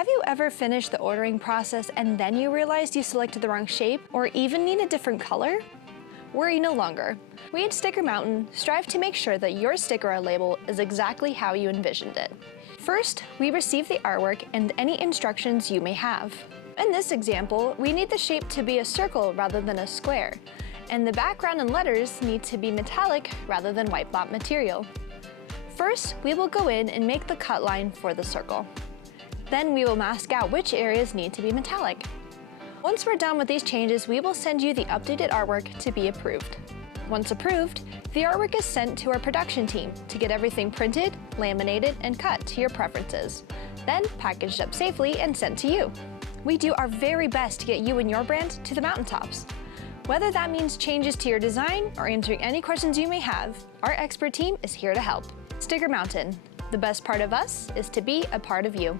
Have you ever finished the ordering process and then you realized you selected the wrong shape or even need a different color? Worry no longer. We at Sticker Mountain strive to make sure that your sticker or label is exactly how you envisioned it. First, we receive the artwork and any instructions you may have. In this example, we need the shape to be a circle rather than a square, and the background and letters need to be metallic rather than white matte material. First, we will go in and make the cut line for the circle. Then we will mask out which areas need to be metallic. Once we're done with these changes, we will send you the updated artwork to be approved. Once approved, the artwork is sent to our production team to get everything printed, laminated, and cut to your preferences, then packaged up safely and sent to you. We do our very best to get you and your brand to the mountaintops. Whether that means changes to your design or answering any questions you may have, our expert team is here to help. Sticker Mountain. The best part of us is to be a part of you.